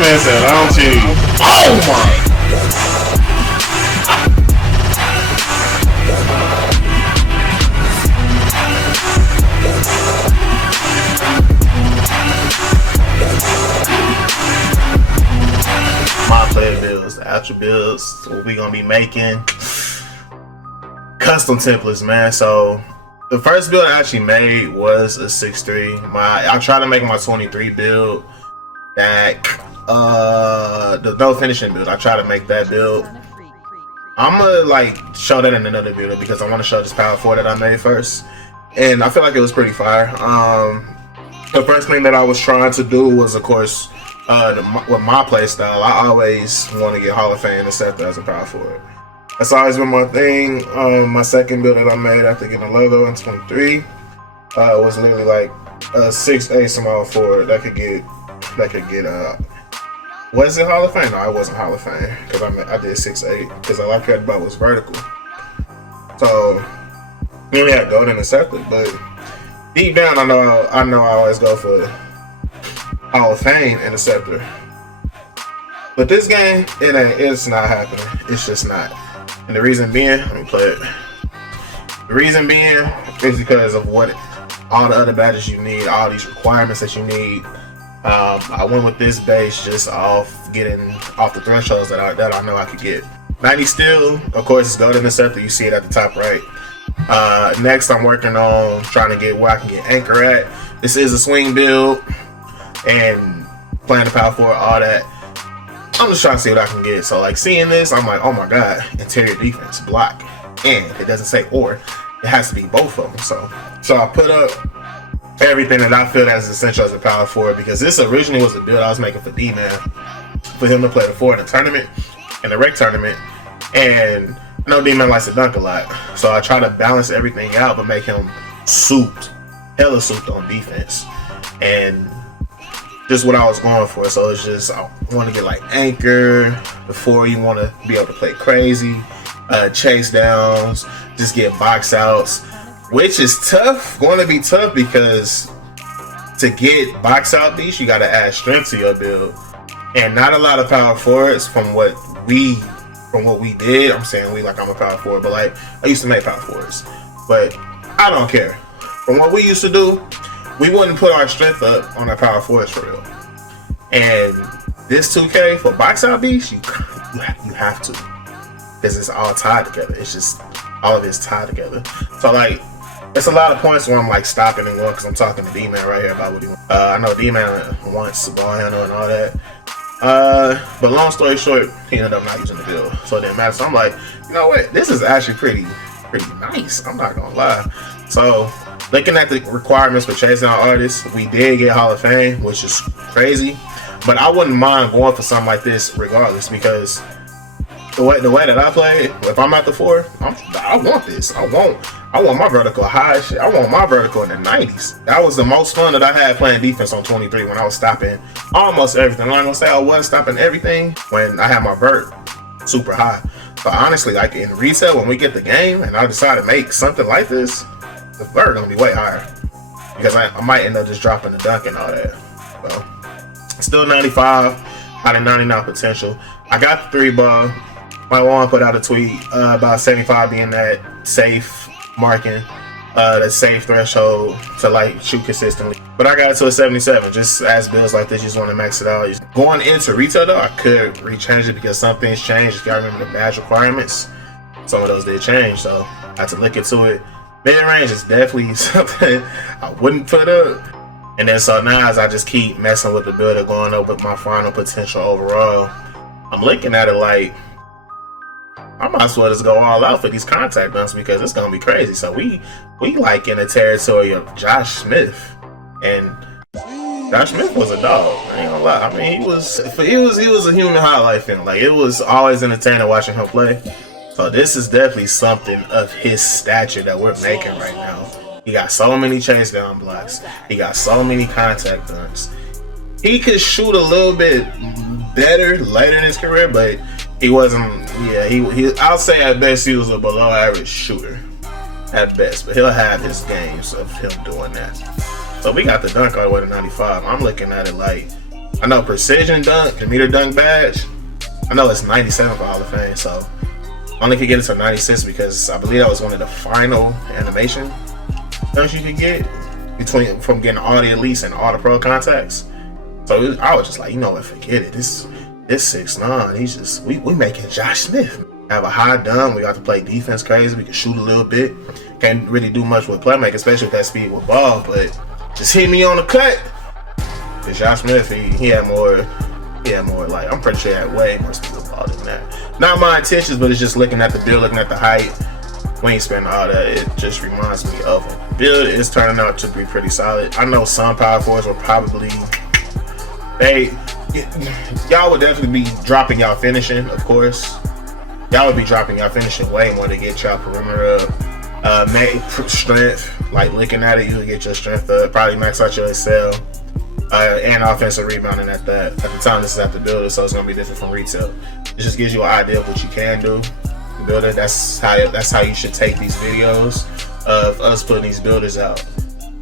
man said, I don't cheat. Oh my! My player builds, the actual builds, what we gonna be making. Custom templates, man. So the first build I actually made was a 6'3". I tried to make my 23 build back, the no finishing build. I tried to make that build. I'm gonna like show that in another video because I want to show this power 4 that I made first, and I feel like it was pretty fire. The first thing that I was trying to do was, of course, with my play style, I always want to get Hall of Fame Interceptor as a power 4. That's always been my thing. My second build that I made after getting a logo in 23 was literally like a 6'8" small forward that could get was it Hall of Fame? No, it wasn't Hall of Fame because I did 6'8" because I like that butt was vertical. So we only had golden interceptor, but deep down I know I always go for Hall of Fame interceptor. But this game, it's not happening. It's just not. And the reason being, let me play it. The reason being is because of what all the other badges you need, all these requirements that you need. I went with this base just off the thresholds that I know I could get. 90 steel, of course, is golden interceptor. You see it at the top right. Next, I'm working on trying to get where I can get anchor at. This is a swing build, and playing the power 4, all that. I'm just trying to see what I can get. So like seeing this, I'm like, oh my god, interior defense, block, and it doesn't say or, it has to be both of them. So I put up everything that I feel as essential as a power 4, because this originally was the build I was making for D-Man, for him to play the 4 in the tournament, in the rec tournament, and I know D-Man likes to dunk a lot, so I try to balance everything out but make him hella souped on defense, and just what I was going for. So it's just, I want to get like anchor before you want to be able to play crazy, chase downs, just get box outs, which is tough, going to be tough, because to get box out beats you got to add strength to your build, and not a lot of power forwards from what we did. I'm saying we, like I'm a power forward, but like I used to make power forwards, but I don't care. From what we used to do, we wouldn't put our strength up on our power forwards for real. And this 2K for box out beats, you have to, because it's all tied together. It's just all of it's tied together. So like, it's a lot of points where I'm like stopping and going because I'm talking to D-Man right here about what he wants. I know D-Man wants ball handle and all that. But long story short, he ended up not using the build, so it didn't matter. So I'm like, you know what? This is actually pretty nice. I'm not gonna lie. So looking at the requirements for chasing down artists, we did get Hall of Fame, which is crazy. But I wouldn't mind going for something like this regardless, because the way that I play, if I'm at the 4, I want this. I want my vertical high shit. I want my vertical in the 90s. That was the most fun that I had playing defense on 23, when I was stopping almost everything. I'm not gonna say I wasn't stopping everything when I had my vert super high. But honestly, like in retail, when we get the game and I decide to make something like this, the vert gonna be way higher, because I might end up just dropping the dunk and all that. So still 95 out of 99 potential. I got the 3 ball. Might want to put out a tweet about 75 being that safe marking, that safe threshold to like shoot consistently. But I got it to a 77. Just as builds like this, you just want to max it out. Going into retail though, I could rechange it because some things changed. If y'all remember the badge requirements, some of those did change, so I had to look into it. Mid range is definitely something I wouldn't put up. And then so now as I just keep messing with the builder, going up with my final potential overall, I'm looking at it like I might as well just go all out for these contact dunks, because it's gonna be crazy. So we like in the territory of Josh Smith, and Josh Smith was a dog. I ain't gonna lie. I mean, he was a human highlight film. Like, it was always entertaining watching him play. So this is definitely something of his stature that we're making right now. He got so many chase down blocks. He got so many contact dunks. He could shoot a little bit better later in his career, but he wasn't. Yeah, he. I'll say at best he was a below average shooter, at best. But he'll have his games of him doing that. So we got the dunk all the way to 95. I'm looking at it like I know precision dunk, the meter dunk badge, I know it's 97 for Hall of Fame, so only could get it to 96 because I believe that was one of the final animation dunks you could get from getting all the elites and all the pro contacts. So I was just like, you know what, forget it. This 6'9", he's just we making Josh Smith. Have a high dunk, we got to play defense crazy, we can shoot a little bit. Can't really do much with playmaking, especially with that speed with ball, but just hit me on the cut. Cause Josh Smith, he had more, like, I'm pretty sure he had way more speed with ball than that. Not my intentions, but it's just looking at the build, looking at the height. We ain't spending all that. It just reminds me of him. Build is turning out to be pretty solid. I know some power forwards will probably, y'all would definitely be dropping y'all finishing, of course. Y'all would be dropping y'all finishing way more to get y'all perimeter up. Strength, like looking at it, you would get your strength up, probably max out your excel. And offensive rebounding at that. At the time, this is at the builder, so it's gonna be different from retail. It just gives you an idea of what you can do. The builder, that's how you should take these videos of us putting these builders out.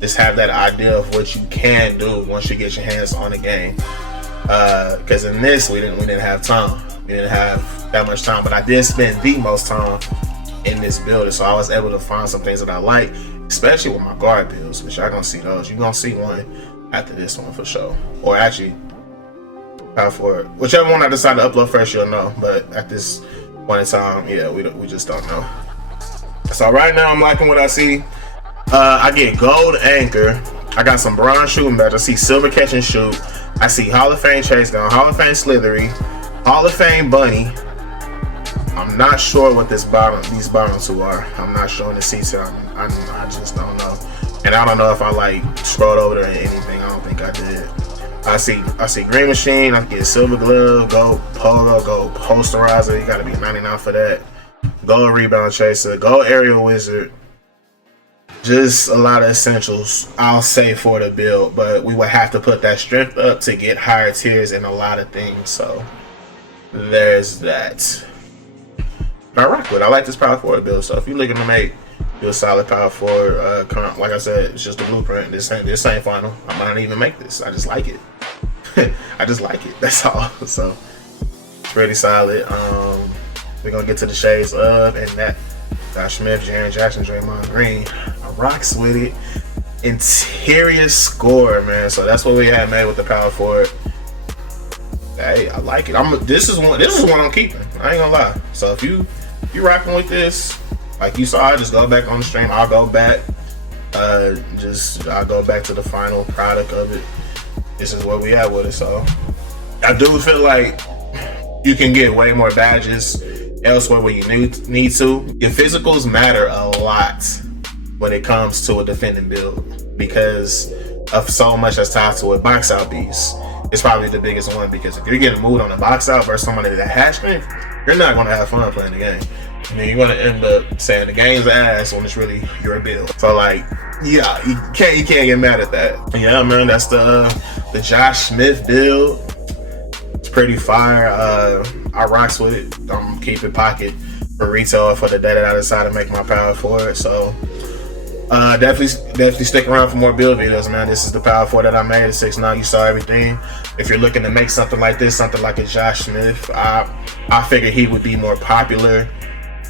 Just have that idea of what you can do once you get your hands on the game. Because in this, we didn't have time. We didn't have that much time, but I did spend the most time in this builder, so I was able to find some things that I like, especially with my guard builds, which y'all gonna see those. You're gonna see one after this one for sure, or actually power forward, whichever one I decide to upload first, you'll know. But at this point in time, yeah, we just don't know. So right now I'm liking what I see. I get gold anchor, I got some bronze shooting badge, I see silver catch and shoot, I see Hall of Fame chase down, Hall of Fame slithery, Hall of Fame bunny. I'm not sure what these bottom two are. I'm not sure in the seats. I just don't know. And I don't know if I like scrolled over there or anything. I don't think I did. I see green machine. I get silver glove, gold polo, gold posterizer. You gotta be 99 for that. Gold rebound chaser, gold aerial wizard. Just a lot of essentials, I'll say, for the build, but we would have to put that strength up to get higher tiers and a lot of things. So there's that. I rock with it. I like this power forward build. So if you're looking to make you a solid power forward, like I said, it's just a blueprint. This ain't final. I might not even make this. I just like it. I just like it. That's all. So it's pretty solid. We're gonna get to the shades of and that. Josh Smith, Jaren Jackson, Draymond Green. I rocks with it. Interior score, man. So that's what we had made with the power forward. Hey, I like it. This is one I'm keeping. I ain't gonna lie. So if you rocking with this, like you saw, just go back on the stream. I'll go back. I'll go back to the final product of it. This is what we have with it. So I do feel like you can get way more badges elsewhere where you need to. Your physicals matter a lot when it comes to a defending build because of so much that's tied to it. Box out beast is probably the biggest one, because if you're getting moved on a box out versus somebody that has strength, you're not going to have fun playing the game. I mean, you're going to end up saying the game's ass when it's really your build. So like, yeah, you can't get mad at that. Yeah, man, that's the Josh Smith build. It's pretty fire. I rocks with it. I'm keeping pocket for retail for the day that I decide to make my power for it. So definitely stick around for more build videos, man. This is the power forward that I made at 6'9". You saw everything. If you're looking to make something like this, something like a Josh Smith, I figured he would be more popular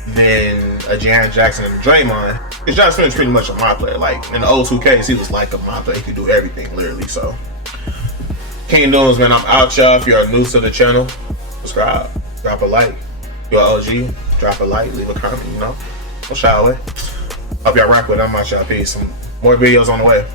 than a Jaren Jackson and a Draymond. Because Josh Smith is pretty much a mod player. Like in the old 2Ks, he was like a mod player. He could do everything literally. So KangDooms, man, I'm out, y'all. If you are new to the channel, subscribe, drop a like. If you're an OG, drop a like, leave a comment, you know. Don't shy away. Hope y'all rock with it. I'm out, y'all. Peace. Some more videos on the way.